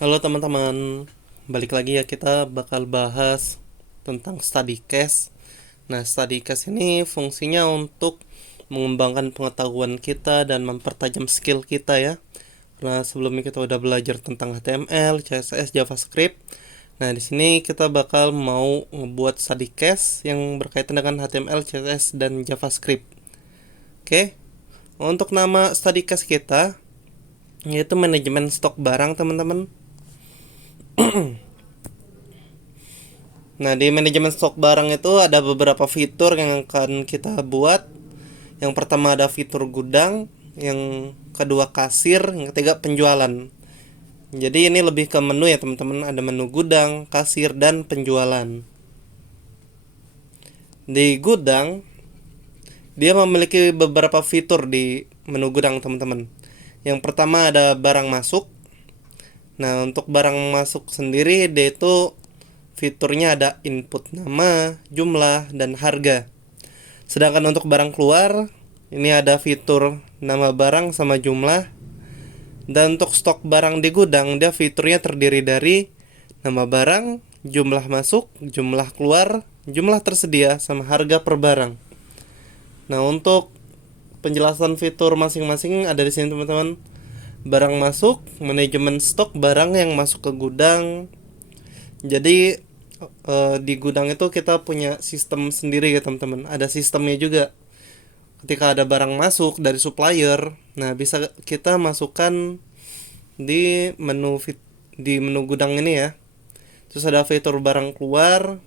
Halo teman-teman, balik lagi ya, kita bakal bahas tentang study case. Nah, study case ini fungsinya untuk mengembangkan pengetahuan kita dan mempertajam skill kita ya. Karena sebelumnya kita udah belajar tentang HTML, CSS, JavaScript. Nah, di sini kita bakal mau ngebuat study case yang berkaitan dengan HTML, CSS, dan JavaScript. Oke, untuk nama study case kita yaitu manajemen stok barang, teman-teman. Nah, di manajemen stok barang itu ada beberapa fitur yang akan kita buat. Yang pertama ada fitur gudang, yang kedua kasir, yang ketiga penjualan. Jadi ini lebih ke menu ya teman-teman, ada menu gudang, kasir, dan penjualan. Di gudang, dia memiliki beberapa fitur di menu gudang teman-teman. Yang pertama ada barang masuk. Nah, untuk barang masuk sendiri dia itu fiturnya ada input nama, jumlah, dan harga. Sedangkan untuk barang keluar, ini ada fitur nama barang sama jumlah. Dan untuk stok barang di gudang, dia fiturnya terdiri dari nama barang, jumlah masuk, jumlah keluar, jumlah tersedia, sama harga per barang. Nah, untuk penjelasan fitur masing-masing ada di sini teman-teman. Barang masuk, manajemen stok barang yang masuk ke gudang. Jadi di gudang itu kita punya sistem sendiri ya teman-teman. Ada sistemnya juga. Ketika ada barang masuk dari supplier, nah bisa kita masukkan di menu gudang ini ya. Terus ada fitur barang keluar,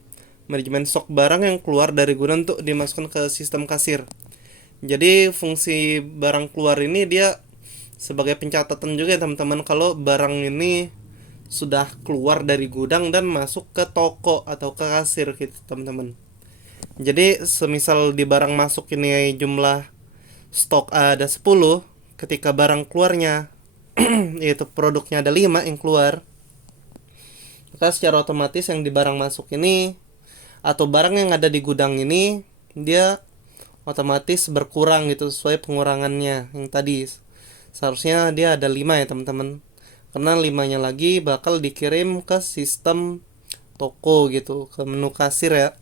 manajemen stok barang yang keluar dari gudang untuk dimasukkan ke sistem kasir. Jadi fungsi barang keluar ini dia sebagai pencatatan juga ya teman-teman, kalau barang ini sudah keluar dari gudang dan masuk ke toko atau ke kasir gitu teman-teman. Jadi semisal di barang masuk ini jumlah stok ada 10, ketika barang keluarnya yaitu produknya ada 5 yang keluar, maka secara otomatis yang di barang masuk ini atau barang yang ada di gudang ini dia otomatis berkurang gitu sesuai pengurangannya yang tadi. Seharusnya dia ada 5 ya teman-teman, karena 5-nya lagi bakal dikirim ke sistem toko gitu, ke menu kasir ya.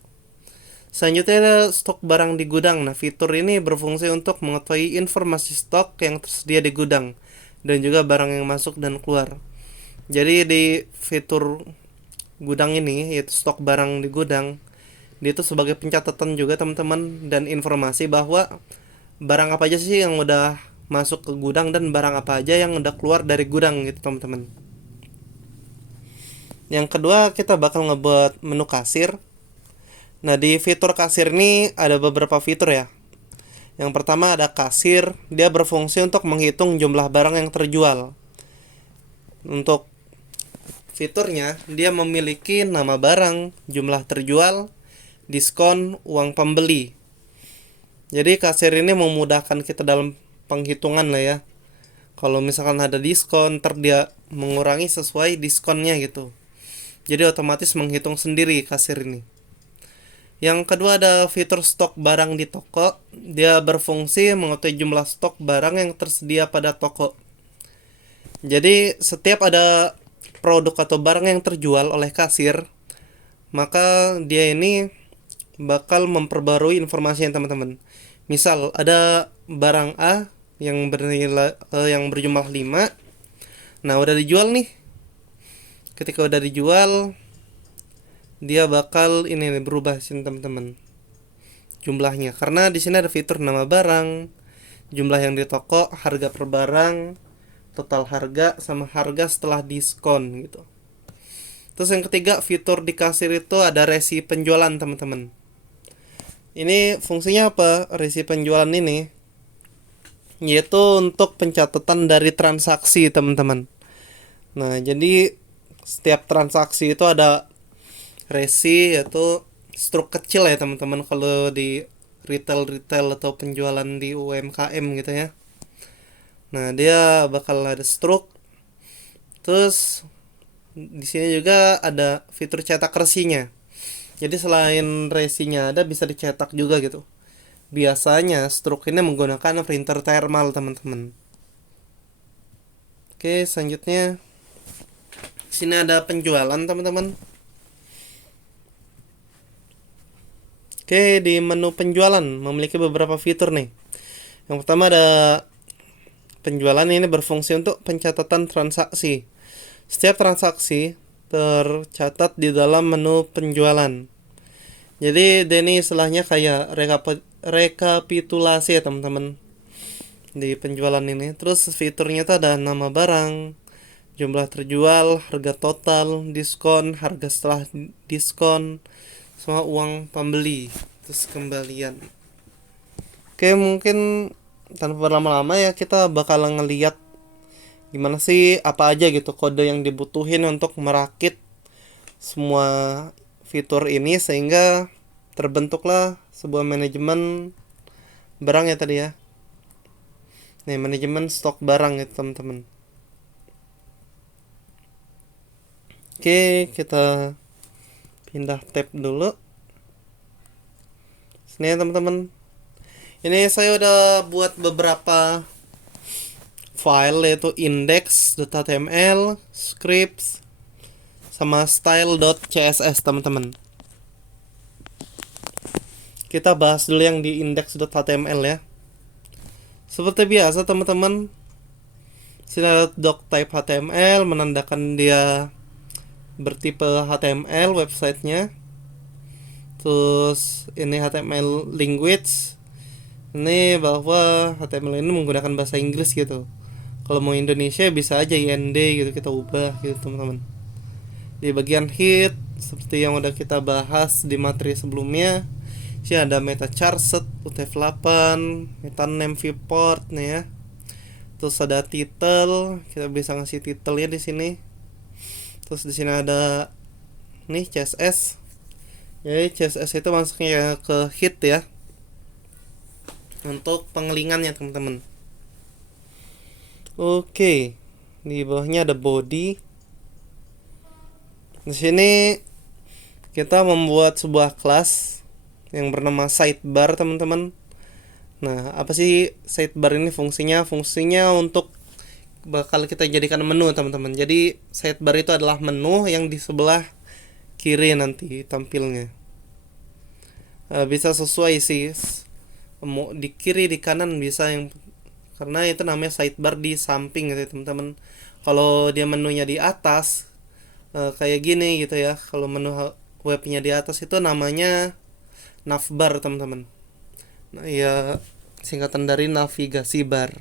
Selanjutnya ada stok barang di gudang. Nah, fitur ini berfungsi untuk mengetahui informasi stok yang tersedia di gudang dan juga barang yang masuk dan keluar. Jadi di fitur gudang ini, yaitu stok barang di gudang, dia itu sebagai pencatatan juga teman-teman, dan informasi bahwa barang apa aja sih yang udah masuk ke gudang dan barang apa aja yang udah keluar dari gudang gitu teman-teman. Yang kedua, kita bakal ngebuat menu kasir. Nah, di fitur kasir ini ada beberapa fitur ya. Yang pertama ada kasir, dia berfungsi untuk menghitung jumlah barang yang terjual. Untuk fiturnya, dia memiliki nama barang, jumlah terjual, diskon, uang pembeli. Jadi kasir ini memudahkan kita dalam penghitungan lah ya. Kalau misalkan ada diskon, ntar dia mengurangi sesuai diskonnya gitu. Jadi otomatis menghitung sendiri kasir ini. Yang kedua ada fitur stok barang di toko. Dia berfungsi mengetahui jumlah stok barang yang tersedia pada toko. Jadi setiap ada produk atau barang yang terjual oleh kasir, maka dia ini bakal memperbarui informasinya teman-teman. Misal ada barang A yang bernilai yang berjumlah 5. Nah, udah dijual nih. Ketika udah dijual, dia bakal ini nih, berubah sini teman-teman jumlahnya, karena di sini ada fitur nama barang, jumlah yang di toko, harga per barang, total harga, sama harga setelah diskon gitu. Terus yang ketiga, fitur di kasir itu ada resi penjualan teman-teman. Ini fungsinya apa resi penjualan ini? Yaitu untuk pencatatan dari transaksi teman-teman. Nah, jadi setiap transaksi itu ada resi, yaitu struk kecil ya teman-teman kalau di retail atau penjualan di UMKM gitu ya. Nah, dia bakal ada struk. Terus di sini juga ada fitur cetak resinya. Jadi selain resinya ada, bisa dicetak juga gitu. Biasanya struk ini menggunakan printer thermal teman-teman. Oke, selanjutnya Sini ada penjualan teman-teman. Oke, di menu penjualan memiliki beberapa fitur nih. Yang pertama ada penjualan, ini berfungsi untuk pencatatan transaksi. Setiap transaksi tercatat di dalam menu penjualan. Jadi ini istilahnya kayak rekapitulasi ya teman-teman di penjualan ini. Terus fiturnya tuh ada nama barang, jumlah terjual, harga total, diskon, harga setelah diskon, sama uang pembeli, terus kembalian. Oke, mungkin tanpa berlama-lama ya kita bakal ngeliat gimana sih, apa aja gitu kode yang dibutuhin untuk merakit semua fitur ini sehingga terbentuklah sebuah manajemen barang ya tadi ya. Nih, manajemen stok barang ya teman-teman. Oke, kita pindah tab dulu. Sini ya teman-teman. Ini saya udah buat beberapa file yaitu index.html, scripts, sama style.css teman-teman. Kita bahas dulu yang di index.html ya. Seperti biasa teman-teman, sini ada doctype HTML menandakan dia bertipe HTML websitenya. Terus ini HTML language, ini bahwa HTML ini menggunakan bahasa Inggris gitu. Kalau mau Indonesia bisa aja IND gitu, kita ubah gitu teman-teman. Di bagian head seperti yang udah kita bahas di materi sebelumnya, sih ada meta charset, UTF-8, meta name viewport nih ya. Terus ada title, kita bisa ngasih titelnya di sini. Terus di sini ada nih CSS. Jadi CSS itu masuknya ke head ya, untuk pengelingannya teman-teman. Oke, di bawahnya ada body. Di sini kita membuat sebuah kelas yang bernama sidebar teman-teman. Nah, apa sih sidebar ini fungsinya? Fungsinya untuk bakal kita jadikan menu teman-teman. Jadi sidebar itu adalah menu yang di sebelah kiri nanti tampilnya. Bisa sesuai sih, mau di kiri di kanan bisa, yang karena itu namanya sidebar di samping gitu teman-teman. Kalau dia menunya di atas kayak gini gitu ya, kalau menu webnya di atas itu namanya navbar teman-teman. Nah, ya singkatan dari navigasi bar.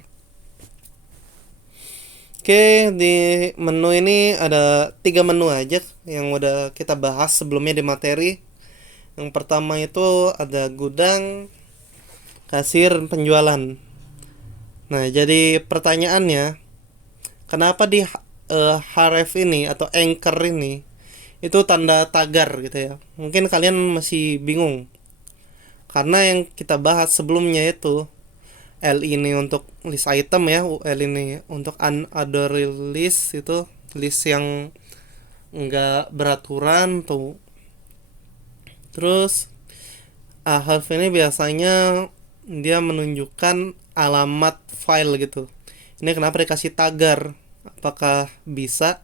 Oke, di menu ini ada 3 menu aja yang udah kita bahas sebelumnya di materi. Yang pertama itu ada gudang, kasir, penjualan. Nah, jadi pertanyaannya, kenapa di href ini atau anchor ini itu tanda tagar gitu ya? Mungkin kalian masih bingung. Karena yang kita bahas sebelumnya itu L ini untuk list item ya, L ini untuk other list, itu list yang enggak beraturan tuh. Terus href ini biasanya dia menunjukkan alamat file gitu. Ini kenapa dikasih tagar? Apakah bisa?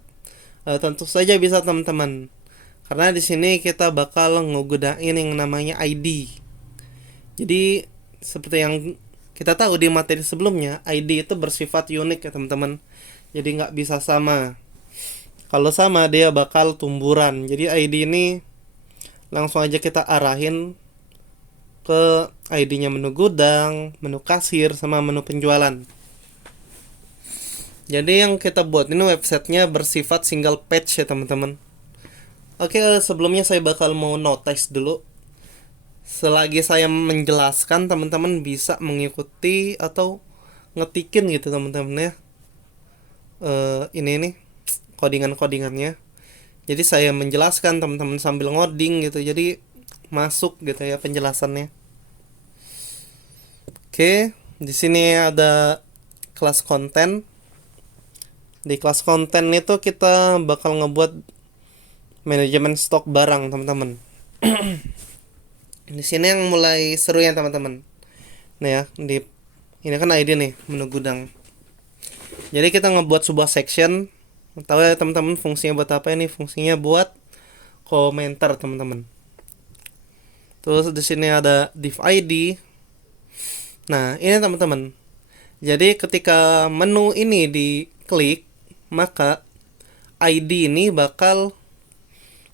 Tentu saja bisa teman-teman. Karena di sini kita bakal ngegunain yang namanya ID. Jadi seperti yang kita tahu di materi sebelumnya, ID itu bersifat unik ya teman-teman. Jadi nggak bisa sama. Kalau sama dia bakal tumburan. Jadi ID ini langsung aja kita arahin ke ID-nya menu gudang, menu kasir, sama menu penjualan. Jadi yang kita buat ini websitenya bersifat single page ya teman-teman. Oke, sebelumnya saya bakal mau notice dulu. Selagi saya menjelaskan, teman-teman bisa mengikuti atau ngetikin gitu teman-teman ya. Ini nih codingan-codingannya. Jadi saya menjelaskan, teman-teman sambil ngoding gitu. Jadi masuk gitu ya penjelasannya. Oke, di sini ada kelas konten. Di kelas konten itu kita bakal ngebuat manajemen stok barang, teman-teman. Di sini yang mulai seru ya teman-teman. Nah ya, ini kan ID nih, menu gudang. Jadi kita ngebuat sebuah section Tahu ya teman-teman fungsinya buat apa? Ini fungsinya buat komentar teman-teman. Terus di sini ada div ID. Nah, ini teman-teman. Jadi ketika menu ini diklik, maka ID ini bakal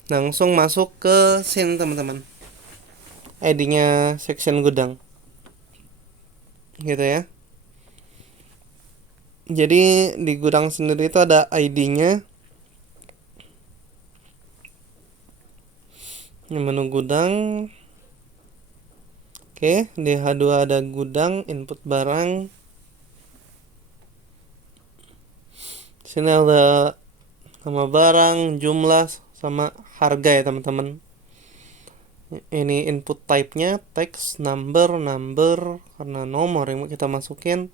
langsung masuk ke sini teman-teman. ID-nya section gudang. Gitu ya. Jadi di gudang sendiri itu ada ID-nya. Ini menu gudang. Oke, di H2 ada gudang, input barang. Sini ada nama barang, jumlah, sama harga ya teman-teman. Ini input type-nya text, number karena nomor yang kita masukin,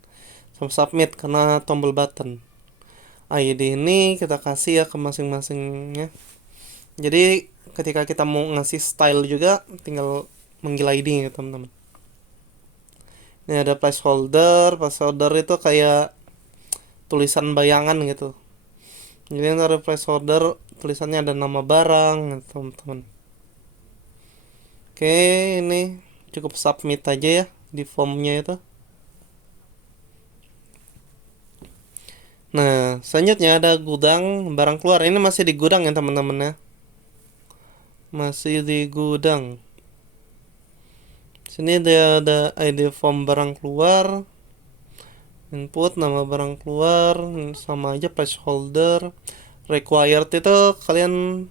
sama submit karena tombol button. ID ini kita kasih ya ke masing-masingnya. Jadi ketika kita mau ngasih style juga tinggal manggil ID ya teman-teman. Ini ada placeholder itu kayak tulisan bayangan gitu. Jadi ada placeholder, tulisannya ada nama barang ya, teman-teman. Oke, ini cukup submit aja ya di formnya itu. Nah, selanjutnya ada gudang barang keluar. Ini masih di gudang ya teman-teman ya. Masih di gudang. Sini dia ada ID form barang keluar, input nama barang keluar, sama aja placeholder. Required itu kalian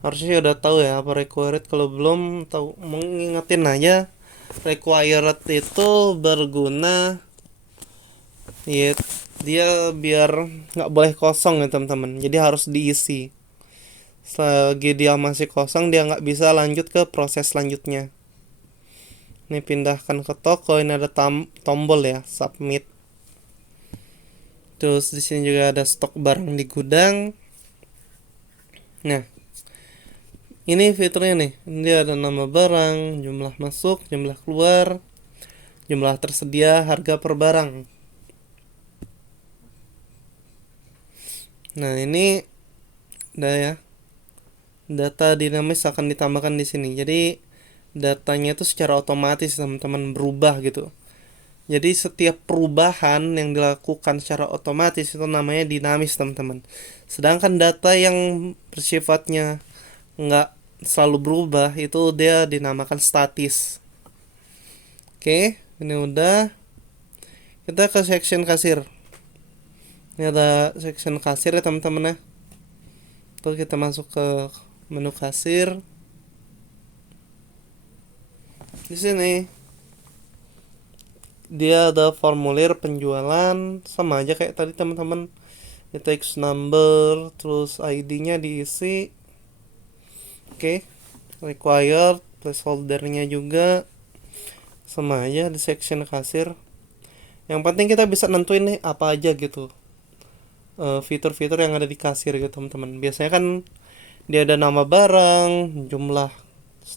harusnya udah tahu ya apa required. Kalau belum tahu, mengingetin aja. Required itu berguna ya, dia biar nggak boleh kosong ya teman-teman. Jadi harus diisi. Selagi dia masih kosong, dia nggak bisa lanjut ke proses selanjutnya. Ini pindahkan ke toko, ini ada tombol ya, submit. Terus di sini juga ada stok barang di gudang. Nah, ini fiturnya nih. Ini ada nama barang, jumlah masuk, jumlah keluar, jumlah tersedia, harga per barang. Nah, ini udah ya. Data dinamis akan ditambahkan di sini. Jadi datanya itu secara otomatis teman-teman berubah gitu. Jadi setiap perubahan yang dilakukan secara otomatis itu namanya dinamis teman-teman. Sedangkan data yang bersifatnya nggak selalu berubah itu dia dinamakan statis. Oke, ini udah. Kita ke section kasir. Ini ada section kasir ya teman-teman ya. Terus kita masuk ke menu kasir. Di sini dia ada formulir penjualan, sama aja kayak tadi teman-teman. Di text number, terus ID-nya diisi. Oke, required, placeholder-nya juga sama aja di section kasir. Yang penting kita bisa nentuin nih apa aja gitu fitur-fitur yang ada di kasir gitu teman-teman. Biasanya kan dia ada nama barang, jumlah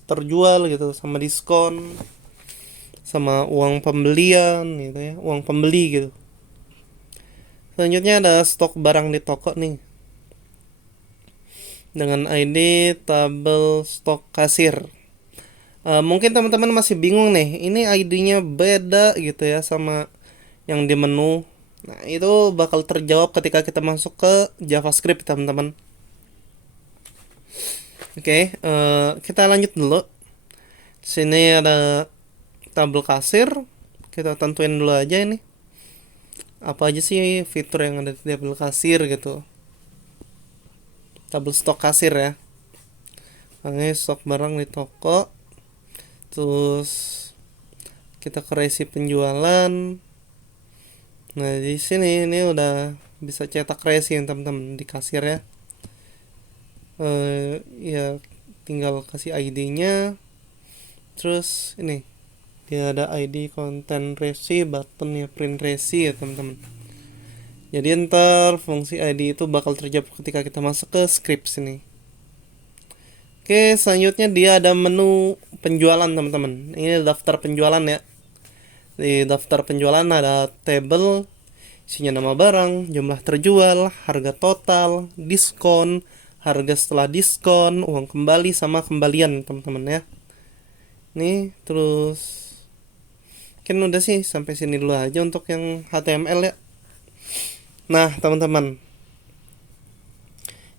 terjual gitu, sama diskon, sama uang pembelian gitu ya, uang pembeli gitu. Selanjutnya ada stok barang di toko nih dengan ID tabel stok kasir. Mungkin teman-teman masih bingung nih, ini ID-nya beda gitu ya sama yang di menu. Nah, itu bakal terjawab ketika kita masuk ke JavaScript teman-teman. Oke, kita lanjut dulu. Sini ada tabel kasir. Kita tentuin dulu aja ini. Apa aja sih fitur yang ada di tabel kasir gitu. Tabel stok kasir ya. Ini stok barang di toko. Terus kita ke resi penjualan. Nah, di sini ini udah bisa cetak resi teman-teman di kasir ya. Ya tinggal kasih ID-nya. Terus ini dia ada ID content resi, button ya print resi ya teman-teman. Jadi ntar fungsi ID itu bakal terjawab ketika kita masuk ke script sini. Oke, selanjutnya dia ada menu penjualan teman-teman. Ini daftar penjualan ya. Di daftar penjualan ada table, Isinya nama barang, jumlah terjual, harga total, diskon, harga setelah diskon, uang kembali sama kembalian teman-teman ya. Nih terus mungkin udah sih sampai sini dulu aja untuk yang HTML ya. Nah teman-teman,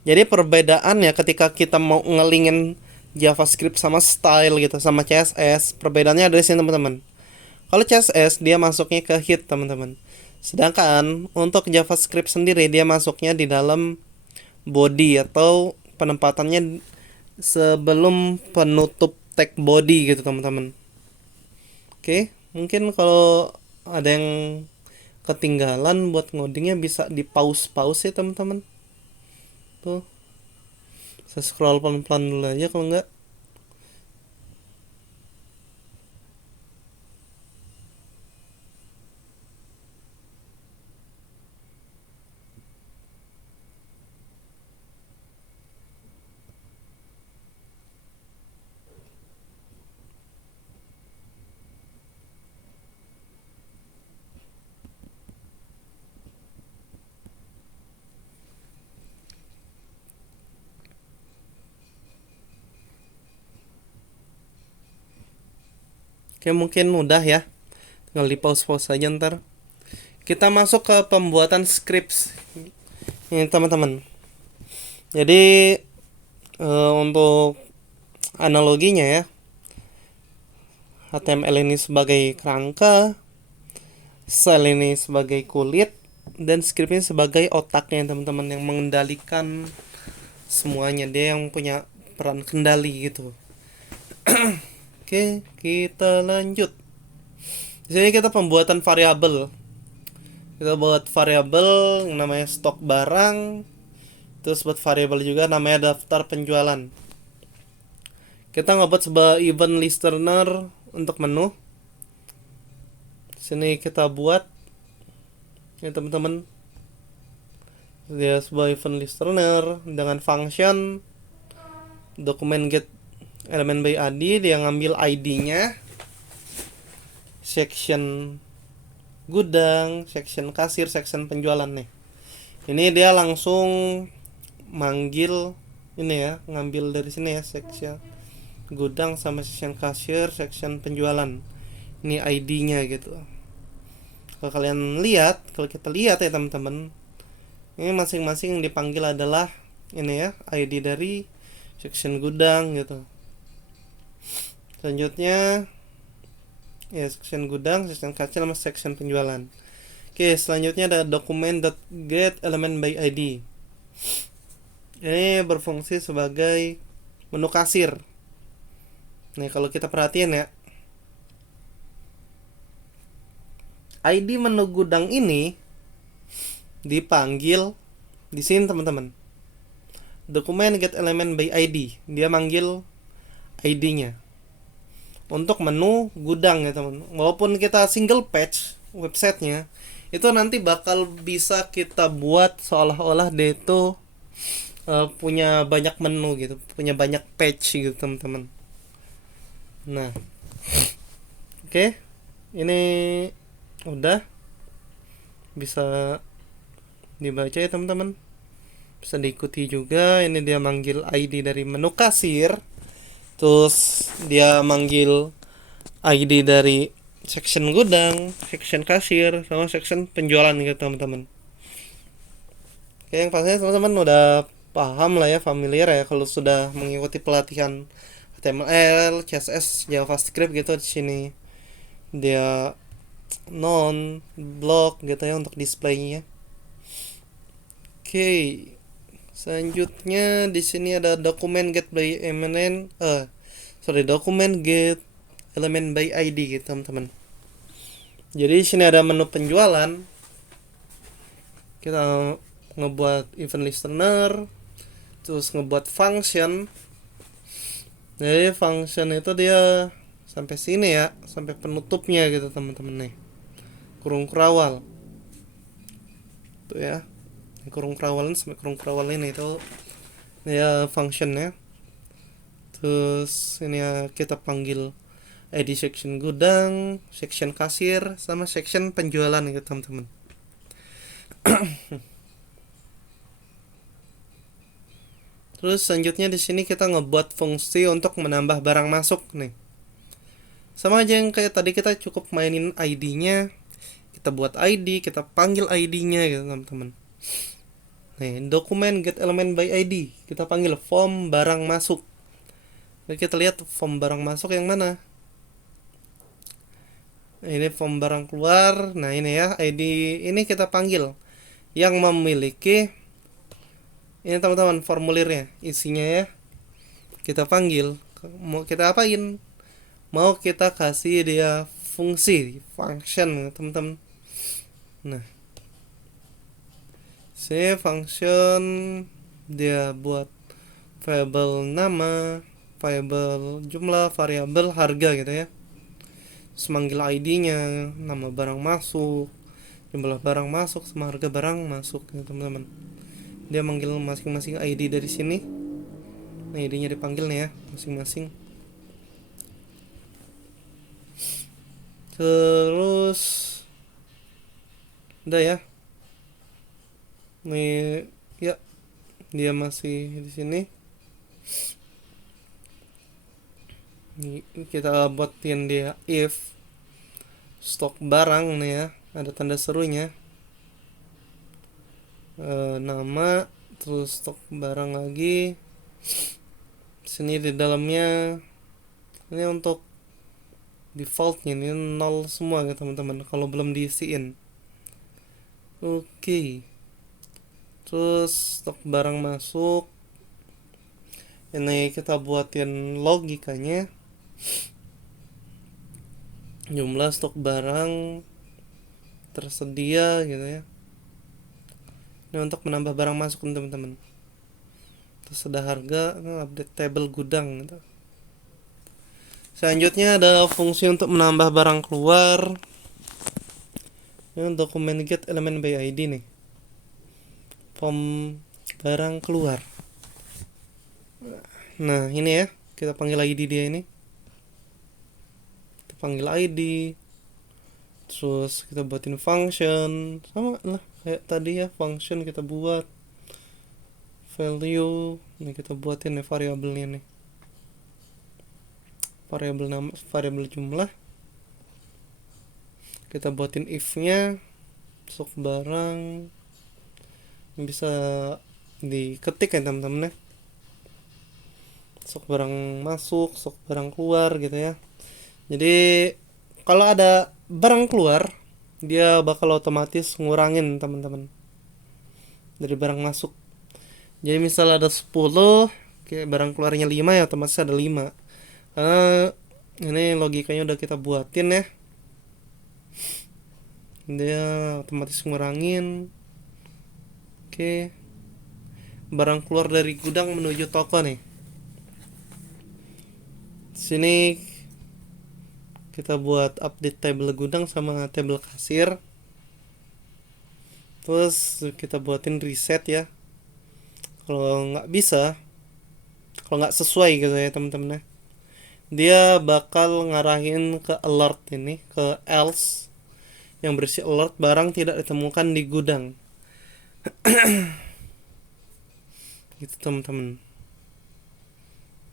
jadi perbedaannya ketika kita mau ngelingin JavaScript sama style gitu sama CSS, perbedaannya ada di sini teman-teman. Kalau CSS dia masuknya ke head teman-teman. Sedangkan untuk JavaScript sendiri dia masuknya di dalam body atau penempatannya sebelum penutup tag body gitu teman-teman. Oke, mungkin kalau ada yang ketinggalan buat ngodingnya bisa di pause ya teman-teman. Tuh, saya scroll pelan-pelan dulu aja kalau enggak. Oke, mungkin mudah ya. Tinggal di pause-pause aja ntar. Kita masuk ke pembuatan scripts. Ini teman-teman. Jadi untuk analoginya ya, HTML ini sebagai kerangka, sel ini sebagai kulit, dan script ini sebagai otaknya teman-teman yang mengendalikan semuanya. Dia yang punya peran kendali gitu. Oke, kita lanjut. Di sini kita pembuatan variabel. Kita buat variabel yang namanya stok barang. Terus buat variabel juga namanya daftar penjualan. Kita ngebuat sebuah event listener untuk menu. Sini kita buat ya teman-teman. Dia sebuah event listener dengan function dokumen get elemen by ID, dia ngambil ID-nya, section gudang, section kasir, section penjualan nih. Ini dia langsung manggil ini ya, ngambil dari sini ya, section gudang sama section kasir, section penjualan. Ini ID-nya gitu. Kalau kalian lihat, kalau kita lihat ya teman-teman, ini masing-masing yang dipanggil adalah ini ya, ID dari section gudang gitu. Selanjutnya ya section gudang, section kasir sama section penjualan. Oke, selanjutnya ada dokumen.get element by ID. Ini berfungsi sebagai menu kasir. Nih kalau kita perhatiin ya, ID menu gudang ini dipanggil di sini teman-teman. Dokumen get element by ID, dia manggil ID-nya. Untuk menu gudang ya teman. Walaupun kita single page websitenya, itu nanti bakal bisa kita buat seolah-olah dia itu punya banyak menu gitu, punya banyak page gitu teman-teman. Nah, oke, ini udah bisa dibaca ya teman-teman, bisa diikuti juga. Ini dia manggil ID dari menu kasir, terus dia manggil ID dari section gudang, section kasir, sama section penjualan gitu teman-teman. Oke, yang pastinya teman-teman udah paham lah ya, familiar ya kalau sudah mengikuti pelatihan HTML, CSS, JavaScript gitu. Di sini dia non block gitu ya untuk displaynya. Oke, selanjutnya di sini ada dokumen get by element, dokumen get element by ID gitu teman-teman. Jadi di sini ada menu penjualan. Kita ngebuat event listener, terus ngebuat function. Jadi function itu dia sampai sini ya, sampai penutupnya gitu teman-teman nih. Kurung kerawal. Tuh ya. Kurung kerawal sampai kurung kerawal ini itu ya functionnya. Terus ini ya kita panggil ID section gudang, section kasir, sama section penjualan gitu teman-teman. Terus selanjutnya di sini kita ngebuat fungsi untuk menambah barang masuk nih. Sama aja yang kayak tadi, kita cukup mainin ID-nya. Kita buat ID, kita panggil ID-nya gitu teman-teman. Nih, dokumen get element by ID. Kita panggil form barang masuk. Jadi kita lihat form barang masuk yang mana. Ini form barang keluar. Nah, ini ya ID, ini kita panggil yang memiliki ini teman-teman formulirnya, isinya ya. Kita panggil, mau kita apain? Mau kita kasih dia fungsi, function teman-teman. Nah, si function dia buat variabel nama, variabel jumlah, variabel harga gitu ya. Terus manggil ID-nya, nama barang masuk, jumlah barang masuk sama harga barang masuk ya teman-teman. Dia manggil masing-masing ID dari sini. Nah, ID-nya dipanggil nih ya masing-masing. Terus udah ya. Nih ya, dia masih di sini. Nih, kita buatin dia if stok barang nih ya, ada tanda serunya. Nama, terus stok barang lagi. Sini di dalamnya ini untuk defaultnya ini 0 semua ya teman-teman, kalau belum diisiin. Oke. Terus stok barang masuk, ini kita buatin logikanya. Jumlah stok barang tersedia gitu ya. Ini untuk menambah barang masuk teman-teman. Terus ada harga, update table gudang gitu. Selanjutnya ada fungsi untuk menambah barang keluar. Ini dokumen get element by ID nih. Form barang keluar. Nah, ini ya, kita panggil ID dia ini. Kita panggil ID. Terus kita buatin function, sama lah kayak tadi ya, function kita buat value. Ini kita buatin nih variabelnya nih, variabel nama, variabel jumlah. Kita buatin if-nya, stok barang bisa diketik ya teman-teman ya. Stok barang masuk, stok barang keluar gitu ya. Jadi kalau ada barang keluar, dia bakal otomatis ngurangin teman-teman dari barang masuk. Jadi misal ada 10, kayak barang keluarnya 5 ya otomatis ada 5. Karena ini logikanya udah kita buatin ya. Dia otomatis ngurangin. Oke. Barang keluar dari gudang menuju toko nih. Sini kita buat update table gudang sama table kasir. Terus kita buatin reset ya. Kalau nggak bisa, kalau nggak sesuai gitu ya teman-teman ya, dia bakal ngarahin ke alert ini, ke else yang berisi alert barang tidak ditemukan di gudang. Gitu teman-teman.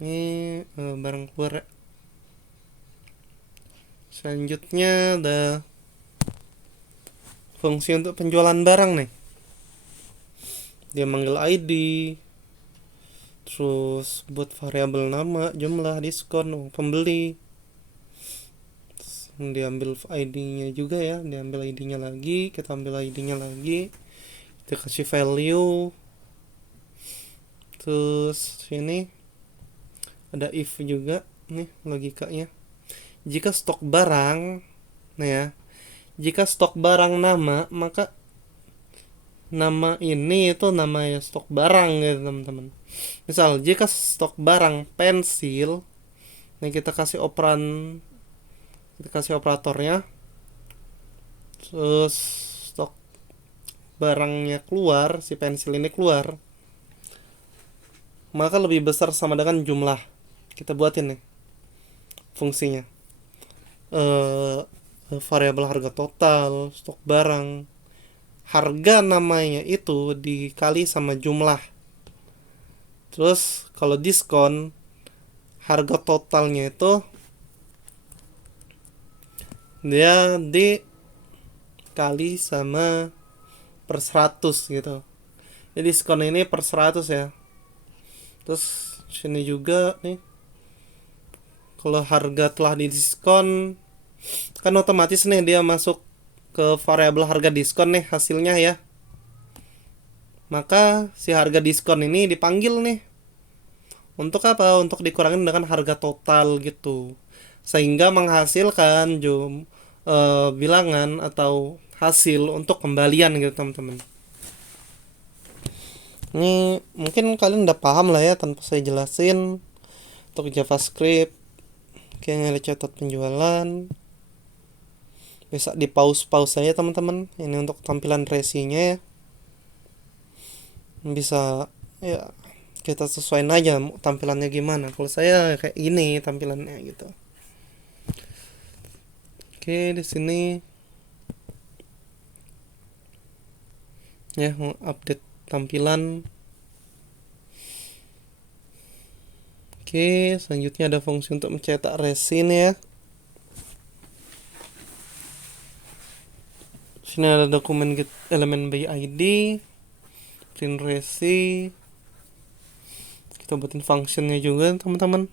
Ini barang keluar. Selanjutnya ada fungsi untuk penjualan barang nih. Dia manggil ID, terus buat variabel nama, jumlah, diskon, pembeli. Terus diambil ID-nya juga ya, diambil ID-nya lagi, kita ambil ID-nya lagi, kita kasih value. Terus sini ada if juga nih logikanya. Jika stok barang, nah ya, jika stok barang nama, maka nama ini itu namanya stok barang gitu teman-teman. Misal jika stok barang pensil, nih kita kasih operan, kita kasih operatornya. Terus stok barangnya keluar, si pensil ini keluar, maka lebih besar sama dengan jumlah. Kita buatin nih fungsinya. Variabel harga total, stok barang, harga namanya itu dikali sama jumlah. Terus kalau diskon, harga totalnya itu dia dikali sama per 100 gitu. Jadi diskon ini per 100 ya. Terus sini juga nih, kalau harga telah didiskon kan otomatis nih dia masuk ke variabel harga diskon nih hasilnya ya. Maka si harga diskon ini dipanggil nih. Untuk apa? Untuk dikurangin dengan harga total gitu. Sehingga menghasilkan bilangan atau hasil untuk kembalian gitu teman-teman. Ini mungkin kalian udah paham lah ya tanpa saya jelasin. Untuk JavaScript, kayaknya ada catat penjualan. Bisa di pause saja teman-teman. Ini untuk tampilan resinya ya. Bisa ya kita sesuaiin aja tampilannya gimana. Kalau saya kayak gini tampilannya gitu. Oke, di sini ya mau update tampilan. Oke, selanjutnya ada fungsi untuk mencetak resin ya. Sini ada dokumen get elemen by ID, print resi. Kita buatin functionnya juga teman-teman.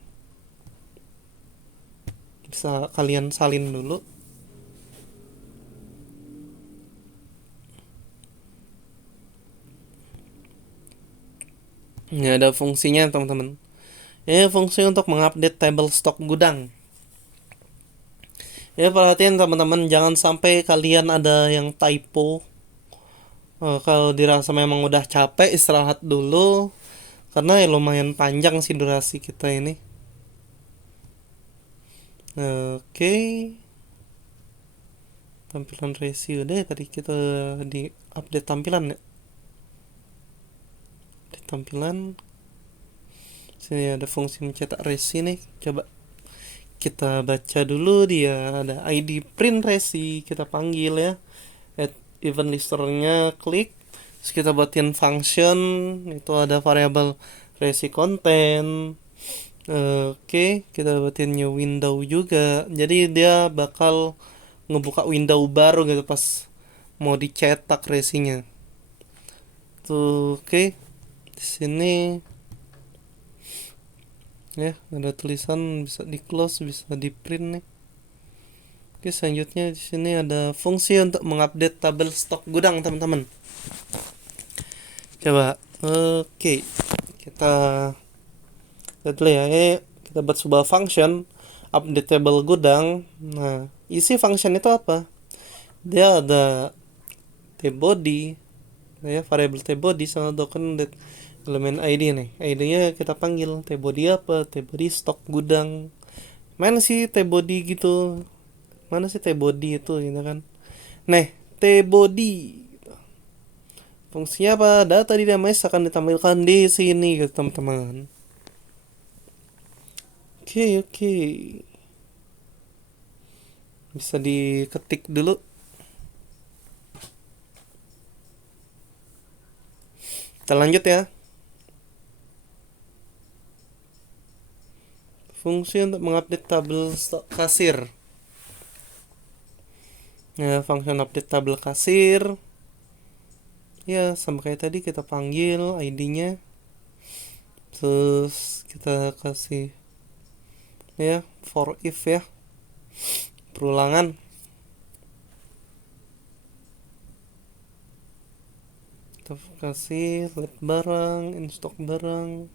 Bisa kalian salin dulu. Ini ada fungsinya teman-teman. Ini fungsi untuk mengupdate table stok gudang. Ya perhatiin teman-teman, jangan sampai kalian ada yang typo. Kalau dirasa memang udah capek, istirahat dulu. Karena ya lumayan panjang sih durasi kita ini. Oke. Tampilan resi udah tadi kita di update tampilan ya. Di tampilan. Sini ada fungsi mencetak resi nih. Coba kita baca dulu, dia ada ID print resi, kita panggil ya. Add event listernya klik. Terus kita buatin function, itu ada variabel resi content. Oke, kita buatin new window juga. Jadi dia bakal ngebuka window baru gitu pas mau dicetak resinya. Tuh, oke. Di sini ya ada tulisan bisa di close, bisa di print nih. Oke, selanjutnya di sini ada fungsi untuk mengupdate tabel stok gudang teman-teman. Coba, oke, kita lihat dulu ya. Kita buat sebuah function update table gudang. Nah, isi function itu apa? Dia ada tbody, ya variable tbody sama token elemen ID nih. ID-nya kita panggil tbody apa? Tbody stok gudang. Mana sih tbody gitu? Mana sih tbody itu gitu kan? Nah, tbody fungsinya apa? Data di database akan ditampilkan di sini gitu teman-teman. Oke. Bisa diketik dulu. Kita lanjut ya. Fungsi untuk mengupdate tabel stok kasir. Ya, fungsi update tabel kasir. Ya, sama kayak tadi kita panggil ID-nya. Terus kita kasih ya for if ya. Perulangan. Kita kasih let barang, in stock barang.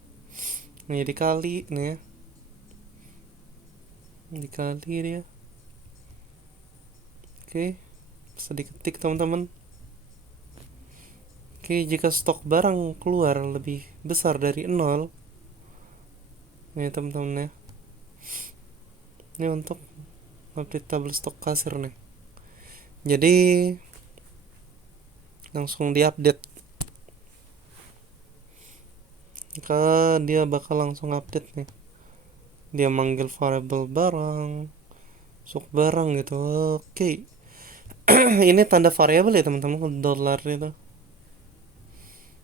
Ini dikali nih ya. Dikali dia. Oke, bisa diketik teman-teman. Oke, jika stok barang keluar lebih besar dari 0, nih teman-teman ya. Ini untuk update tabel stok kasir nih. Jadi langsung diupdate. Maka dia bakal langsung update nih. Dia manggil variable barang, stok barang gitu. Oke. Ini tanda variabel ya teman-teman, dolar itu.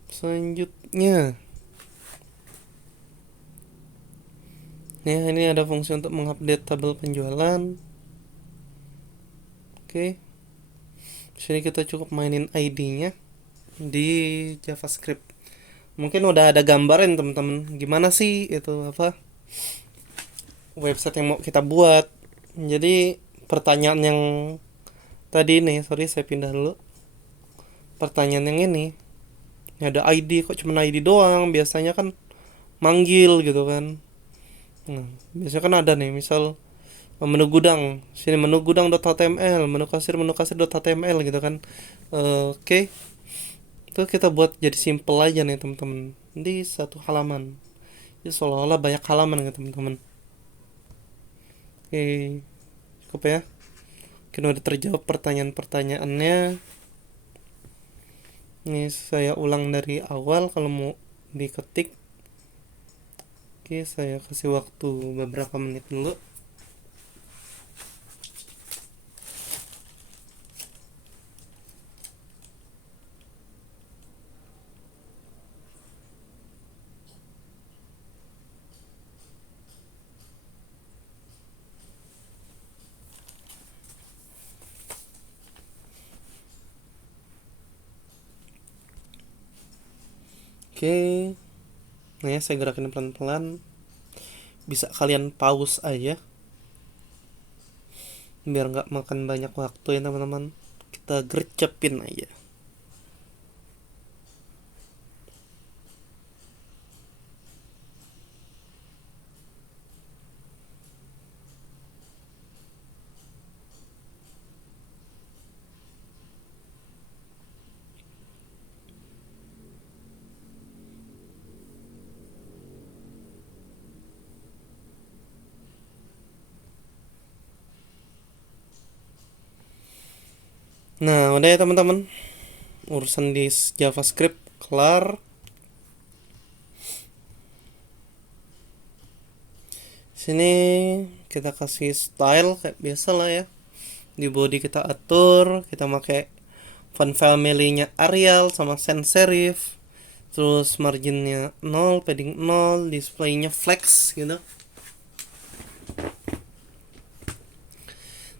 Selanjutnya, ya ini ada fungsi untuk mengupdate tabel penjualan. Oke, sini kita cukup mainin ID-nya di JavaScript. Mungkin udah ada gambaran teman-teman, gimana sih itu apa website yang mau kita buat. Jadi pertanyaan yang tadi nih, sorry saya pindah dulu. Pertanyaan yang ini ada ID, kok cuma ID doang, biasanya kan manggil gitu kan. Nah, biasanya kan ada nih, misal menu gudang, sini menu gudang.html, menu kasir.html gitu kan. Oke, itu kita buat jadi simple aja nih teman-teman, di satu halaman, jadi seolah-olah banyak halaman ya teman-teman. Oke, cukup ya, mungkin udah terjawab pertanyaan-pertanyaannya. Ini saya ulang dari awal kalau mau diketik. Oke, saya kasih waktu beberapa menit dulu. Oke, nah ya saya gerakin pelan-pelan. Bisa kalian pause aja biar nggak makan banyak waktu ya teman-teman. Kita gercepin aja. Nah udah ya teman-teman, urusan di JavaScript kelar. Sini kita kasih style kayak biasa lah ya. Di body kita atur, kita pakai font family-nya Arial sama sans serif. Terus marginnya 0, padding 0, displaynya flex gitu.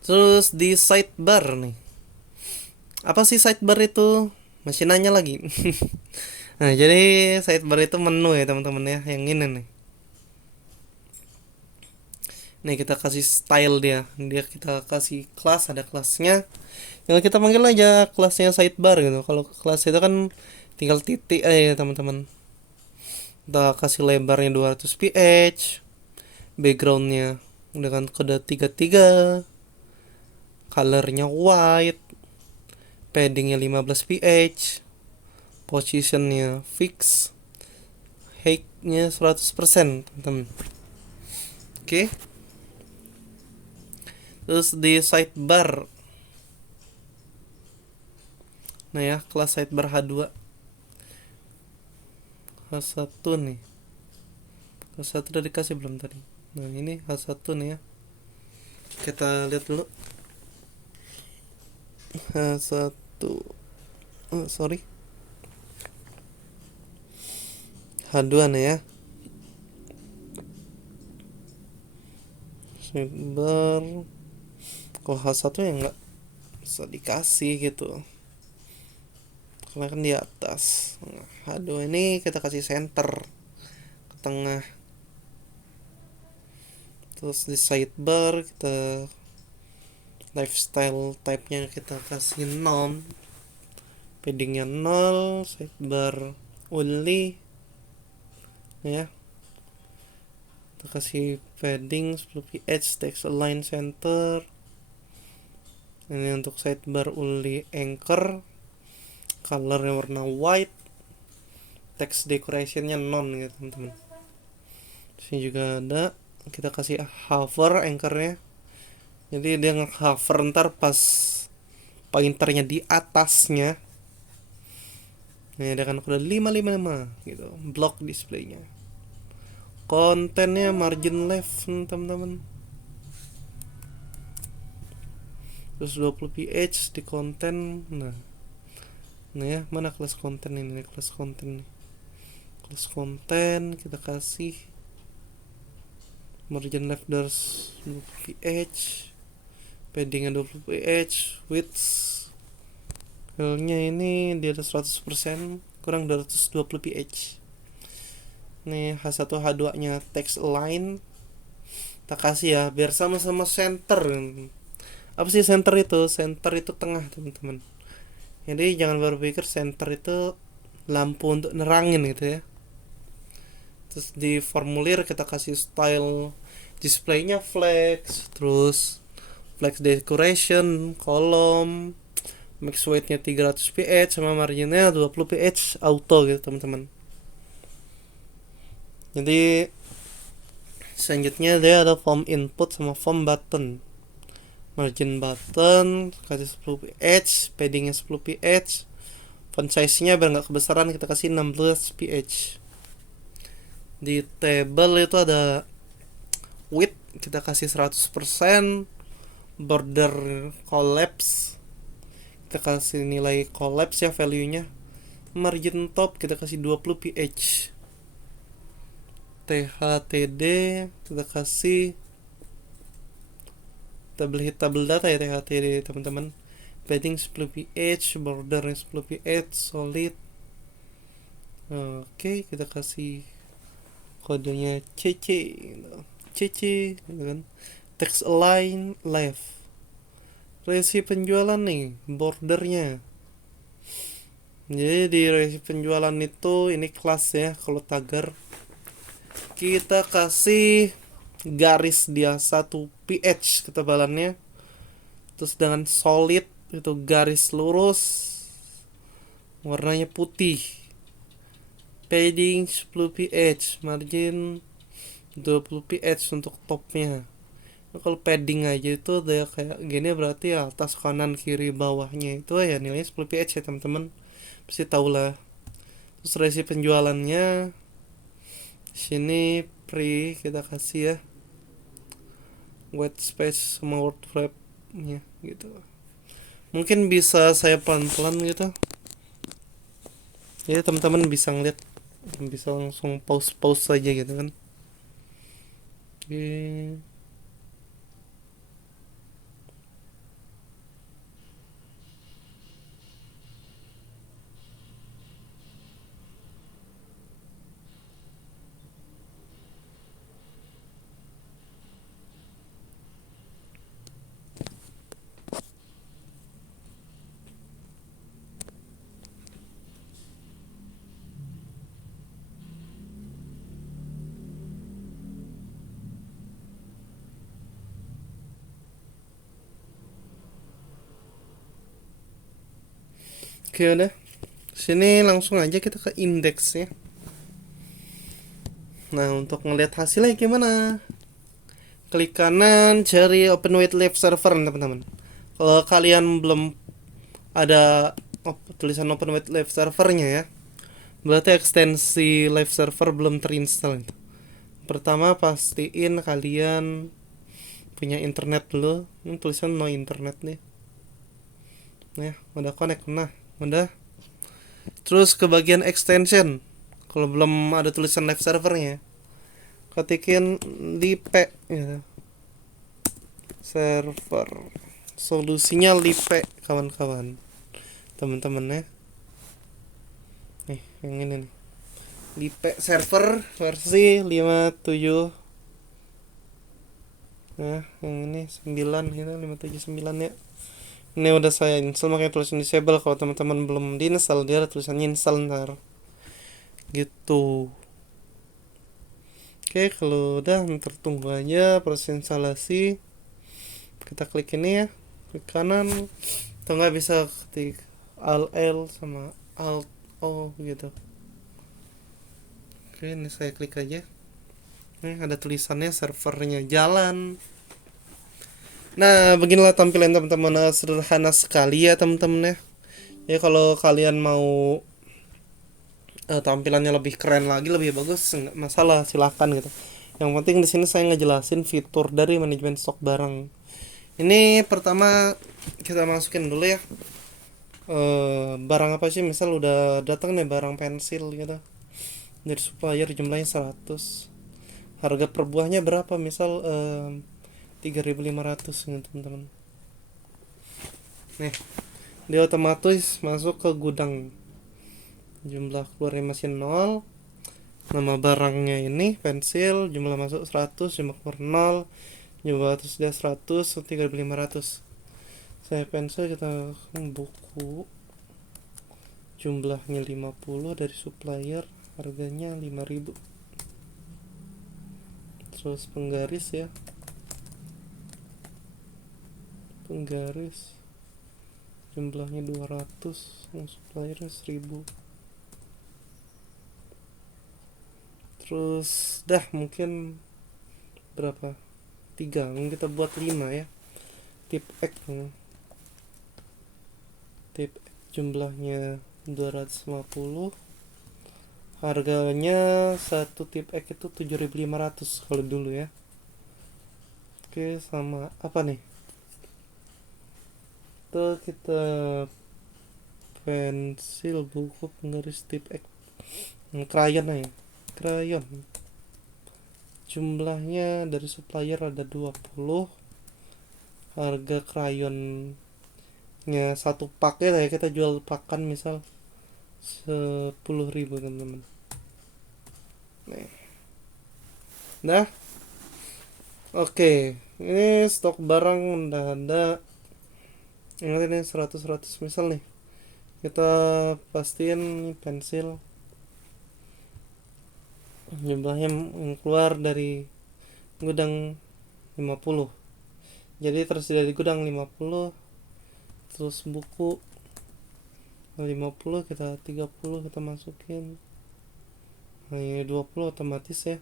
Terus di sidebar nih, apa sih sidebar itu? Masih nanya lagi. Nah jadi sidebar itu menu ya teman-teman ya, yang ini nih. Nih kita kasih style dia kita kasih kelas, ada kelasnya. Yang kita panggil aja kelasnya sidebar gitu. Kalau kelas itu kan tinggal titik aja ya teman-teman. Kita kasih lebarnya 200 ph, backgroundnya dengan kode 33, colornya white, paddingnya 15 ph, positionnya fix, height-nya 100% teman-teman. Oke. Terus di sidebar, nah ya kelas sidebar H2, H1 nih. H1 udah dikasih belum tadi? Nah ini H1 nih ya, kita lihat dulu. H1, sorry, H2 nih ya, sidebar. Kalau H1 ya nggak bisa dikasih gitu karena kan di atas. Nah, H2 ini kita kasih center ke tengah. Terus di sidebar kita lifestyle type-nya kita kasih non, paddingnya 0, sidebar only ya. Kita kasih padding 10 ph, text align center. Ini untuk sidebar only anchor, colornya warna white, text decorationnya non gitu teman-teman. Sini juga ada, kita kasih hover anchornya, jadi dia nge-hover ntar pas pointernya di atasnya. Nah, ada kan kode 555 gitu, block displaynya. Kontennya margin left teman-teman. terus 20 pH di konten. Nah ya, mana kelas konten ini? Kelas konten nih, kelas konten kita kasih margin left doors 20 pH, paddingnya 20 pH, width fillnya ini di atas 100%, kurang 220 pH. Nih H1 H2 nya text align kita kasih ya, biar sama-sama center. Apa sih center itu? Center itu tengah, teman-teman. Jadi jangan berpikir center itu lampu untuk nerangin gitu ya. Terus di formulir kita kasih style displaynya flex, terus flex decoration, kolom, max weightnya 300 pH, sama marginnya 20 pH auto gitu teman-teman. Jadi selanjutnya dia ada form input sama form button. Margin button kasih 10 pH, paddingnya 10 pH, font size nya biar nggak kebesaran kita kasih 16 pH. Di table itu ada width kita kasih 100%, border collapse kita kasih nilai collapse ya value nya, margin top kita kasih 20 pH, THTD kita kasih table data ya, THTD teman-teman, padding 10 pH, border 10 pH, solid. Oke, kita kasih kodenya CC gitu kan. Text align left, resi penjualan nih, bordernya. Jadi di resi penjualan itu ini kelas ya. Kalau tagar kita kasih garis dia 1 pH ketebalannya, terus dengan solid itu garis lurus warnanya putih, padding 10 pH, margin 20 pH untuk topnya. Nah, kalau padding aja itu dia kayak gini, berarti atas kanan kiri bawahnya itu ya nilainya 10 pH ya teman-teman, pasti tahu lah. Terus resi penjualannya sini pre kita kasih ya white space sama word wrap nya gitu. Mungkin bisa saya pelan-pelan gitu ya, teman-teman bisa ngeliat, bisa langsung pause saja gitu kan. Oke. Oke udah. Sini langsung aja kita ke indeksnya. Nah, untuk ngelihat hasilnya gimana? Klik kanan, cari open with live server teman-teman. Kalau kalian belum ada tulisan open with live servernya ya, berarti ekstensi live server belum terinstall. Pertama pastiin kalian punya internet dulu. Ini tulisan no internet nih. Nah, udah connect. Nah, udah. Terus ke bagian extension. Kalau belum ada tulisan live servernya, ketikin lipe ya. Server. Solusinya lipe kawan-kawan. Teman-teman ya. Nih, yang ini nih. Lipe server versi 57. Nah, yang ini 9 gitu, 579 ya. Ini udah saya install, makanya tulisan disable. Kalau teman-teman belum diinstal, dia ada tulisannya install ntar gitu. Oke, kalau udah ntar tunggu aja proses instalasi. Kita klik ini ya, klik kanan, atau nggak bisa ketik Alt L sama Alt O gitu. Oke, ini saya klik aja. Nih ada tulisannya servernya jalan. Nah, beginilah tampilan teman-teman, sederhana sekali ya teman-teman ya. Ya kalau kalian mau tampilannya lebih keren lagi, lebih bagus, nggak masalah, silahkan gitu. Yang penting di sini saya ngejelasin fitur dari manajemen stok barang. Ini pertama kita masukin dulu ya. Barang apa sih, misal udah datang nih barang pensil gitu dari supplier jumlahnya 100, harga per buahnya berapa, misal 3.500 nih teman-teman. Nih, dia otomatis masuk ke gudang, jumlah keluarnya masih 0, nama barangnya ini pensil, jumlah masuk 100, jumlah keluar 0, jumlah tersedia 100, 3.500. Saya pensil, kita buku, jumlahnya 50 dari supplier, harganya 5.000. Terus penggaris ya, penggaris jumlahnya 200, yang suppliernya 1000. Terus dah mungkin berapa, 3, mungkin kita buat 5 ya. Tip X, tip X jumlahnya 250, harganya satu tip X itu 7.500 kalau dulu ya. Oke, sama apa nih, itu kita pensil, buku, penggaris, tip X, krayon aja, krayon jumlahnya dari supplier ada 20, harga krayonnya satu paket ya, kita jual pakan misal 10.000 teman-teman. Nah, oke, ini stok barang udah ada. Ingat ini 100 misal nih, kita pastiin pensil jumlahnya yang keluar dari gudang 50, jadi tersedia di gudang 50. Terus buku 50, kita 30 kita masukin, nah ini 20 otomatis ya.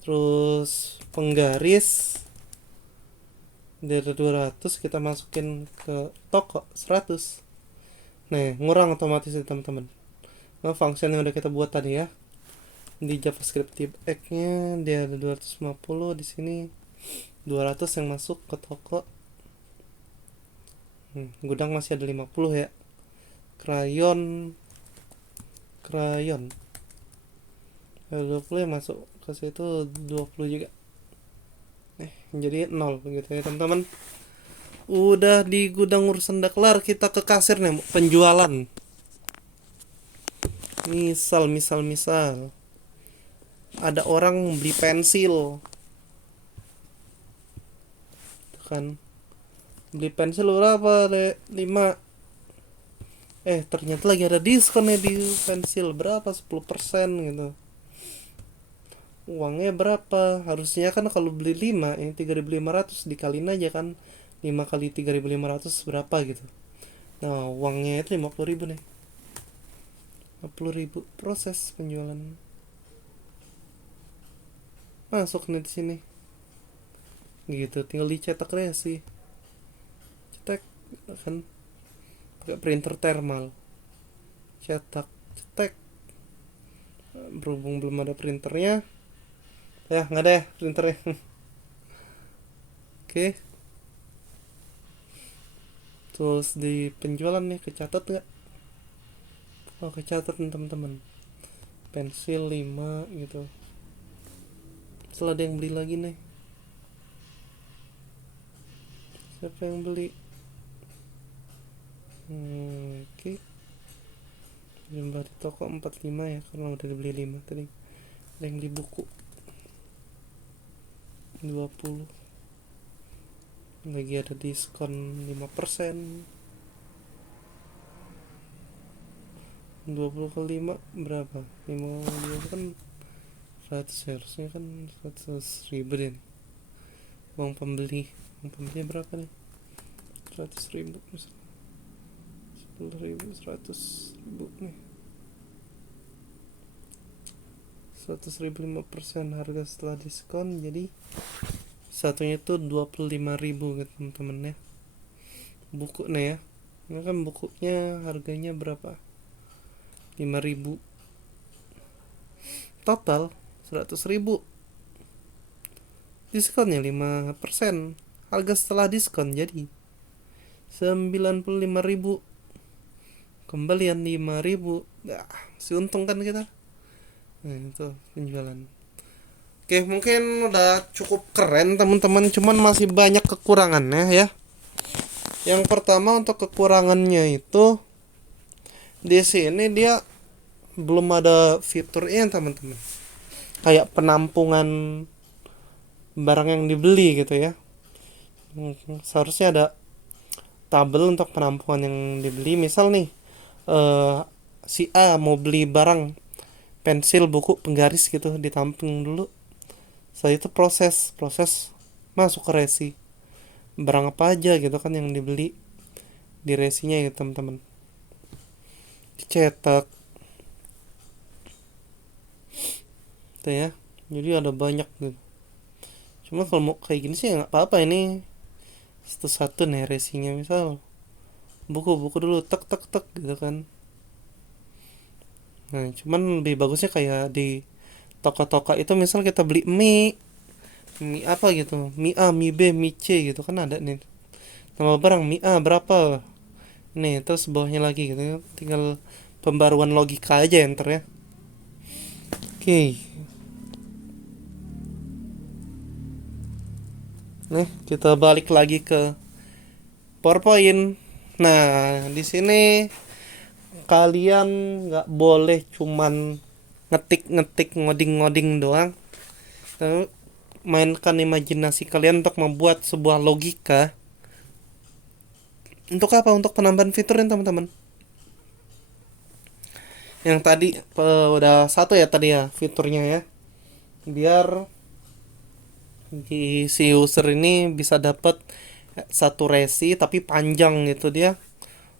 Terus penggaris dari 200 kita masukin ke toko 100, nah ngurang otomatis ya teman-teman. Nah, function yang udah kita buat tadi ya di JavaScript tip X nya, dia ada 250, di sini 200 yang masuk ke toko. Gudang masih ada 50 ya. Krayon 20 yang masuk ke situ, 20 juga. Jadi 0 begitu ya teman-teman. Udah di gudang urusan udah kelar, kita ke kasir nih, penjualan. Misal ada orang beli pensil kan, beli pensil berapa, 5, ternyata lagi ada diskon ya di pensil, berapa, 10% gitu. Uangnya berapa, harusnya kan kalau beli 5 ini 3.500, dikaliin aja kan, 5 kali 3.500 berapa gitu. Nah, uangnya itu 50.000 nih, 50.000. Proses penjualan masuk nih di sini gitu, tinggal dicetak aja sih, cetak kan pakai printer thermal, cetak. Berhubung belum ada printernya ya, nggak ada ya printernya. Oke, terus di penjualan nih kecatat nggak? Oh, kecatat teman-teman, pensil 5 gitu. Setelah ada yang beli lagi nih, siapa yang beli? Oke, jumlah di toko 45 ya, karena udah dibeli 5 tadi. Ada yang beli buku 20, lagi ada diskon 5%. 20 kali 5 berapa? 50 kan 100 ya, harusnya kan 100.000 deh. Uang pembelinya berapa nih? 100.000 misalnya, 10.000, 100.000 nih, 100.000 5% harga setelah diskon, jadi satunya itu 25.000 gitu teman-teman ya. Buku nih ya, ini kan bukunya harganya berapa, 5.000, total 100.000, diskonnya 5%, harga setelah diskon jadi 95.000, kembalian 5.000. Nah, si untung kan kita. Nah, itu penjualan. Oke, mungkin udah cukup keren teman-teman, cuman masih banyak kekurangannya ya. Yang pertama, untuk kekurangannya itu di sini dia belum ada fiturnya teman-teman, kayak penampungan barang yang dibeli gitu ya. Seharusnya ada tabel untuk penampungan yang dibeli. Misal nih, eh, si A mau beli barang pensil, buku, penggaris gitu, ditampung dulu. Setelah itu proses proses masuk ke resi barang apa aja gitu kan yang dibeli, di resinya ya teman-teman, dicetak gitu ya. Jadi ada banyak gitu. Cuma kalau mau kayak gini sih ya nggak apa-apa, ini satu-satu nih resinya. Misal buku-buku dulu, tek tek tek gitu kan. Nah, cuman lebih bagusnya kayak di toko-toko itu, misal kita beli mie apa gitu, mie A, mie B, mie C gitu kan, ada nih nama barang, mie A berapa nih, terus bawahnya lagi gitu ya. Tinggal pembaruan logika aja enter ya. Oke, nih kita balik lagi ke PowerPoint. Nah, di sini kalian nggak boleh cuman ngetik-ngetik, ngoding-ngoding doang. Mainkan imajinasi kalian untuk membuat sebuah logika. Untuk apa? Untuk penambahan fiturnya teman-teman. Yang tadi udah satu ya tadi ya fiturnya ya, biar si user ini bisa dapat satu resi tapi panjang gitu dia.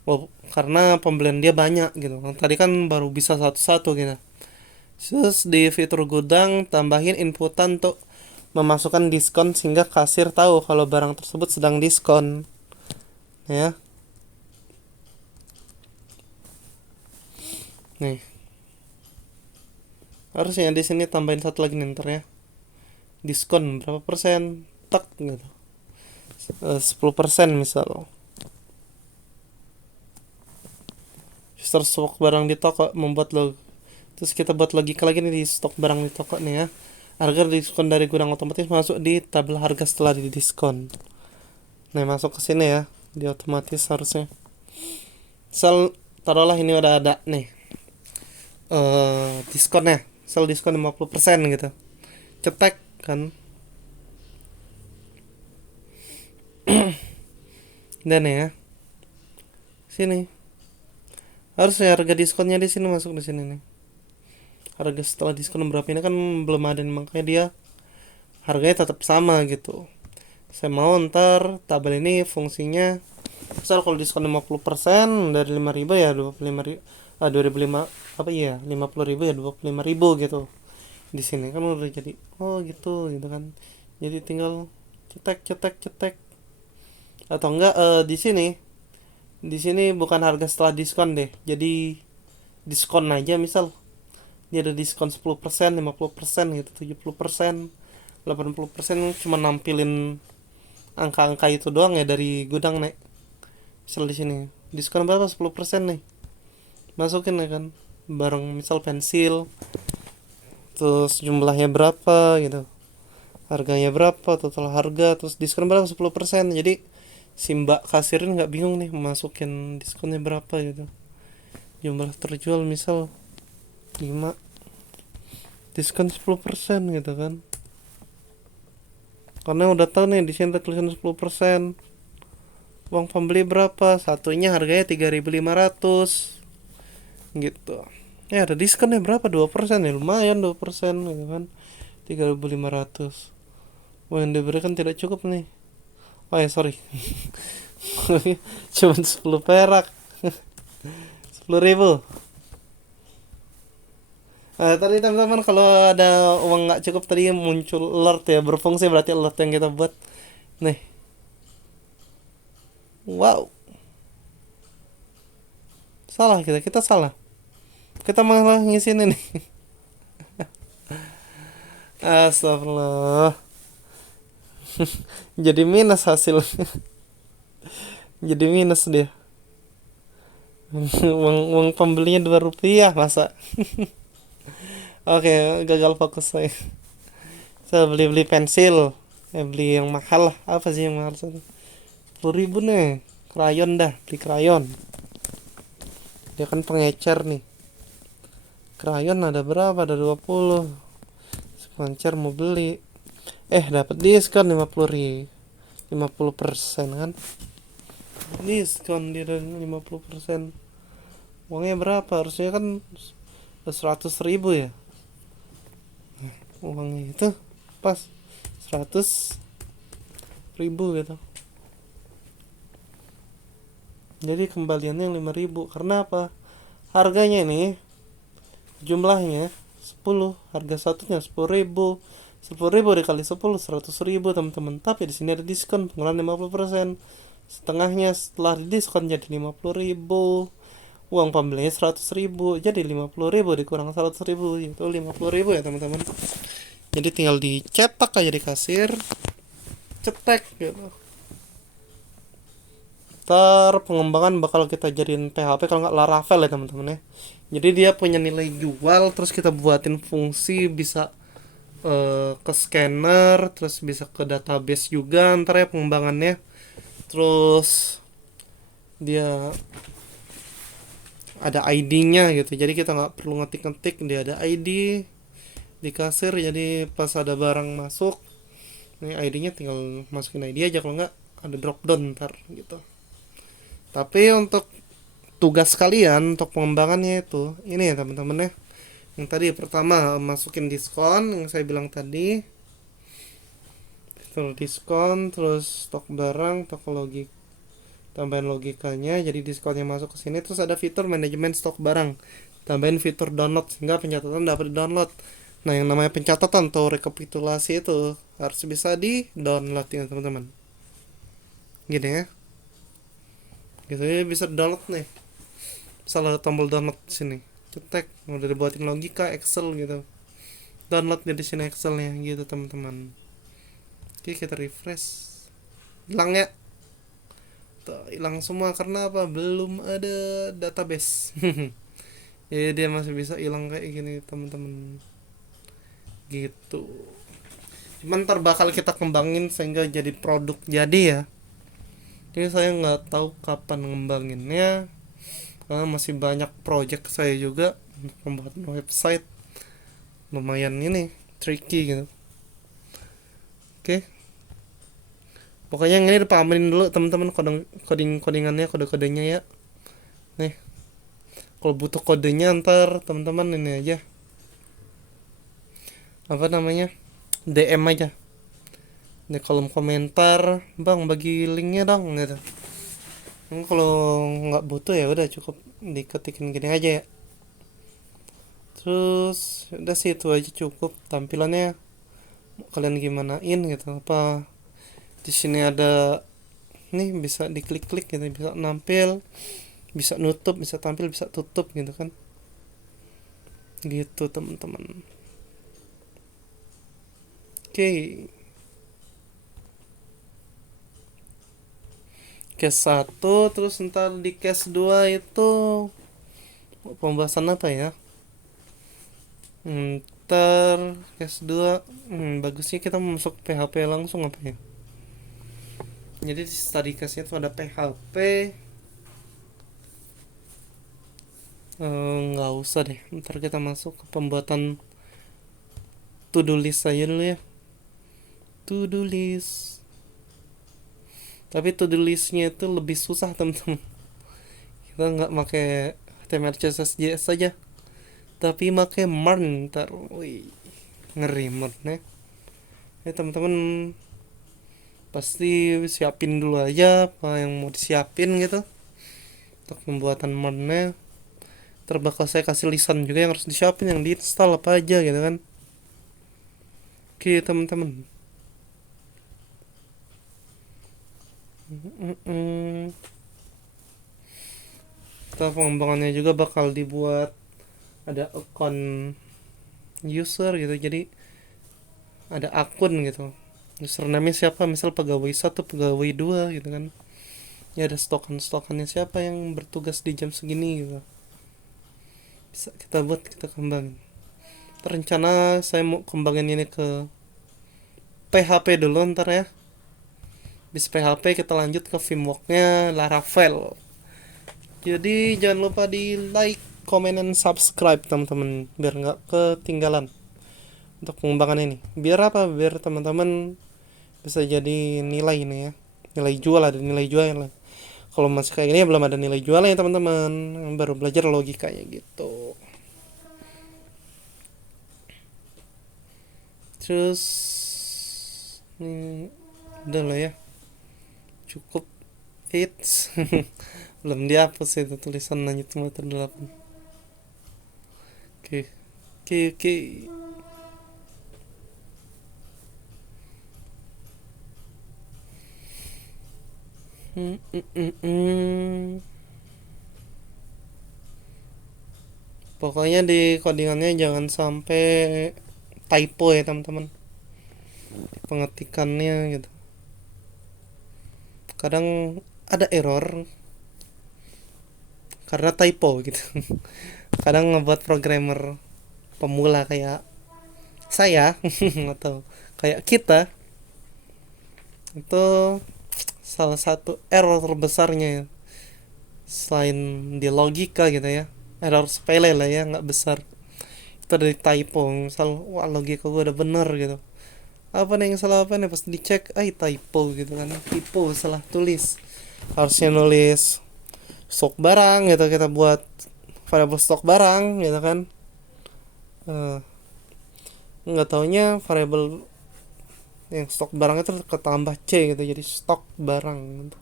Oh, karena pembelian dia banyak gitu. Tadi kan baru bisa satu-satu gitu. Terus di fitur gudang tambahin inputan untuk memasukkan diskon sehingga kasir tahu kalau barang tersebut sedang diskon. Ya. Nih. Harusnya di sini tambahin satu lagi nih ntar ya. Diskon berapa persen? Tak gitu. 10% misal. User stok barang di toko membuat log. Terus kita buat logika lagi nih di stok barang di toko nih ya. Harga diskon dari gudang otomatis masuk di tabel harga setelah di diskon. Nah, masuk ke sini ya, di otomatis harusnya. Misal taruhlah ini udah ada nih diskonnya, misal diskon 50% gitu. Cetek kan. Dan ya, sini. Harusnya harga diskonnya di sini, masuk di sini nih. Harga setelah diskon berapa, ini kan belum ada nih, makanya dia harganya tetap sama gitu. Saya mau ntar tabel ini fungsinya, misal kalau diskon 50% dari 5.000 ya 25.000, 2005 apa iya 50.000 ya 25.000 gitu. Di sini kan udah jadi gitu gitu kan. Jadi tinggal cetek cetek cetek. Atau enggak, di sini bukan harga setelah diskon deh. Jadi diskon aja, misal dia ada diskon 10%, 50% gitu, 70%, 80%, cuma nampilin angka-angka itu doang ya dari gudang nih. Misal di sini diskon berapa, 10% nih. Masukin ya kan. Barang misal pensil, terus jumlahnya berapa gitu. Harganya berapa, total harga, terus diskon berapa, 10%. Jadi si mbak kasirin nggak bingung nih masukin diskonnya berapa gitu. Jumlah terjual misal 5, diskon 10% gitu kan. Karena udah tahu nih di sini tulisan 10%. Uang pembeli berapa? Satunya harganya 3.500 gitu. Ya ada diskonnya berapa? 2% ya, lumayan 2% gitu kan. 3.500. Wah, yang diberikan tidak cukup nih. Oh ya, sorry. Cuma 10 perak. 10.000. Nah, tadi teman-teman kalau ada uang nggak cukup tadi muncul alert ya, berfungsi berarti alert yang kita buat. Nih. Wow. Salah kita salah. Kita malah ngisi ini nih. Astagfirullah. Jadi minus hasilnya. Jadi minus dia. Uang pembelinya 2 rupiah masa. Oke, gagal fokus saya beli pensil, beli yang mahal lah. Apa sih yang mahal sana? 10 ribu nih, krayon dah, beli krayon. Dia kan pengecer nih. Krayon ada berapa? Ada 20. Pengecer mau beli, dapat diskon 50% kan. Diskon dia 50%. Uangnya berapa? Harusnya kan 100 ribu ya. Uangnya itu pas 100 ribu gitu. Jadi kembaliannya 5 ribu. Karena apa? Harganya nih, jumlahnya 10, harga satunya 10 ribu. 10 ribu dikali 10, 100 ribu teman-teman. Tapi di sini ada diskon pengeluaran 50%. Setengahnya setelah diskon jadi 50 ribu. Uang pembelinya 100 ribu, jadi 50 ribu dikurang 100 ribu, itu 50 ribu ya teman-teman. Jadi tinggal dicetak aja di kasir, cetek gitu. Ntar pengembangan bakal kita jadiin PHP kalau nggak Laravel ya teman-teman ya. Jadi dia punya nilai jual, terus kita buatin fungsi bisa ke scanner, terus bisa ke database juga ntar ya pengembangannya. Terus dia ada ID-nya gitu, jadi kita nggak perlu ngetik-ngetik, dia ada ID di kasir. Jadi pas ada barang masuk, ini ID-nya tinggal masukin ID aja, kalau nggak ada drop down ntar gitu. Tapi untuk tugas kalian untuk pengembangannya itu ini ya teman-teman ya. Yang tadi pertama masukin diskon yang saya bilang tadi, fitur diskon, terus stok barang, tokologi, tambahin logikanya jadi diskonnya masuk ke sini. Terus ada fitur manajemen stok barang, tambahin fitur download sehingga pencatatan dapat di download. Nah yang namanya pencatatan atau rekapitulasi itu harus bisa di download ya teman-teman, gini ya, gitu ya, bisa download nih. Salah tombol download sini, cetek, udah dibuatin logika Excel gitu, download di sini Excelnya gitu teman-teman. Oke, kita refresh, hilang ya. Hilang semua karena apa? Belum ada database. Ya dia masih bisa hilang kayak gini teman-teman gitu. Cuman ntar bakal kita kembangin sehingga jadi produk jadi ya. Jadi saya nggak tahu kapan ngembanginnya karena masih banyak project saya juga untuk pembuatan website, lumayan ini tricky gitu. Oke, pokoknya yang ini dipamerin dulu teman-teman, codingannya, kode-kodenya ya. Nih, kalau butuh kodenya ntar teman-teman ini aja, apa namanya, DM aja di kolom komentar, bang bagi linknya dong gitu. Kalau nggak butuh ya udah cukup diketikin gini aja ya. Terus udah sih itu aja cukup tampilannya. Kalian gimanain gitu, apa di sini ada nih bisa diklik-klik gitu, bisa nampil, bisa nutup, bisa tampil, bisa tutup gitu kan, gitu teman-teman. Oke, case 1, terus ntar di case 2 itu pembahasan apa ya. Ntar case 2 bagusnya kita masuk PHP langsung apa ya. Jadi di study case-nya tuh ada PHP. Nggak usah deh, ntar kita masuk ke pembuatan to do list aja dulu ya, to do list. Tapi to do listnya itu lebih susah teman-teman. Kita nggak pakai HTML CSS JS saja, tapi pakai Marn. Ntar wih, ngeri Marn ya teman-teman. Pasti siapin dulu aja apa yang mau disiapin gitu untuk pembuatan Marn-nya. Bakal saya kasih lisan juga yang harus disiapin, yang diinstal apa aja gitu kan. Oke teman-teman, kita pengembangannya juga bakal dibuat ada account user gitu, jadi ada akun gitu, username siapa, misal pegawai 1, pegawai 2 gitu kan. Ya ada stokannya siapa yang bertugas di jam segini gitu, bisa kita buat, kita kembangin. Rencana saya mau kembangin ini ke PHP dulu ntar ya. Bis PHP kita lanjut ke frameworknya Laravel. Jadi jangan lupa di like, comment, dan subscribe teman-teman biar nggak ketinggalan untuk pengembangan ini. Biar apa? Biar teman-teman bisa jadi nilai ini ya. Nilai jual, ada nilai jual lah. Kalau masih kayak gini belum ada nilai jual ya teman-teman. Baru belajar logikanya gitu. Terus ini udah lah ya. Cukup hits. Belum dihapus itu tulisan lanjut semester 8. Oke. Oke. Hmm, hmm, hmm, hmm. Pokoknya di codingannya jangan sampai typo ya teman-teman, pengetikannya gitu. Kadang ada error karena typo gitu. Kadang ngebuat programmer pemula kayak saya atau kayak kita itu salah satu error terbesarnya ya. Selain di logika gitu ya, error sepele lah ya, nggak besar, itu dari typo. Misal wah logika gue udah bener gitu, apa nih yang salah, apa nih pas dicek typo gitu kan, typo salah tulis, harusnya nulis stok barang gitu, kita buat variabel stok barang gitu kan. Eh, nggak taunya variabel yang stok barang itu ketambah c gitu, jadi stok barang gitu.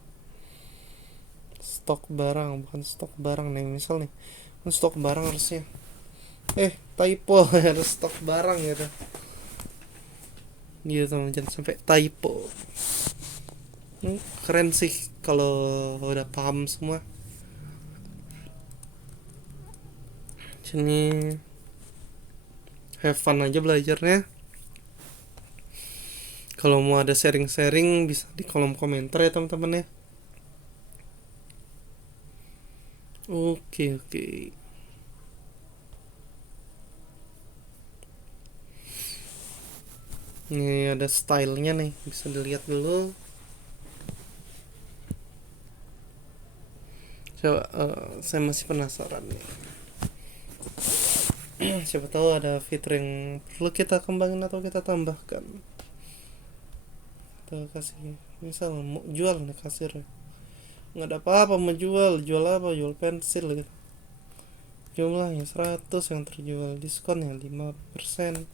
Stok barang bukan stok barang nih, misal nih stok barang harusnya typo harus stok barang gitu. Gitu teman, jangan sampai typo. Keren sih kalau udah paham semua. Sini have fun aja belajarnya. Kalau mau ada sharing-sharing bisa di kolom komentar ya teman-teman ya. Oke. Ini ada stylenya nih, bisa dilihat dulu. Coba saya masih penasaran nih. Siapa tahu ada fitur yang perlu kita kembangin atau kita tambahkan. Kita kasih misal mau jual nih kasir, nggak ada apa-apa, mau jual apa, jual pensil gitu, jumlahnya 100 yang terjual, diskonnya 5%,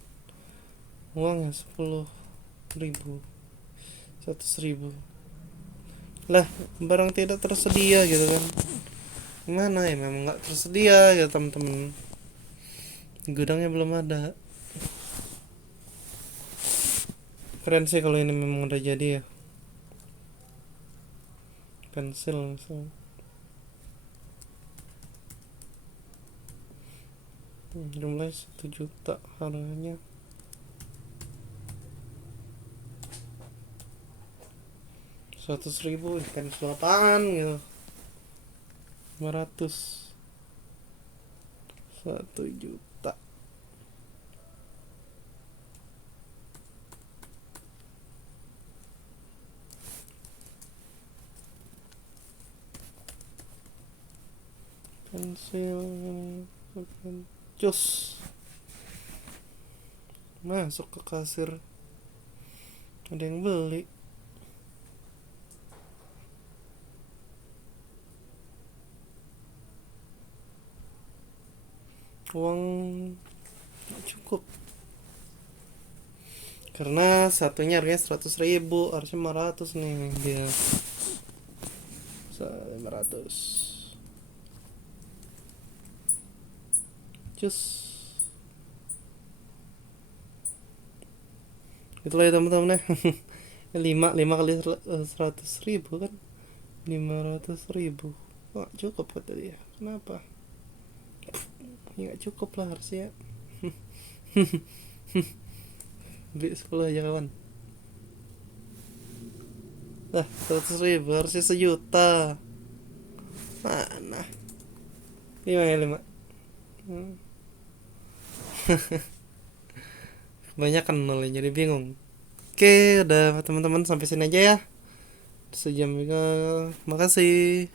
uangnya 10.000, 100.000 lah, barang tidak tersedia gitu kan. Gimana ya, memang nggak tersedia ya teman-teman, gudangnya belum ada. Keren sih kalau ini memang udah jadi ya, pensil misalnya. Jumlahnya 1 juta, harganya 100.000, pensil apaan gitu, 500, 1 juta. Pensil cus masuk ke kasir, ada yang beli. Uang gak cukup karena satunya harganya 100.000, harusnya 500 nih dia, 500 cus. Itulah ya teman-teman ya. 5 kali 100.000 kan 500.000. Wah cukup kata dia, kenapa ya, gak cukup lah harusnya. Beli 10 aja kawan. Lah 100.000 harusnya 1 juta. Mana? 5 ya 5. Banyak kan nolnya jadi bingung. Oke, udah teman-teman sampai sini aja ya. Sejam juga. Makasih.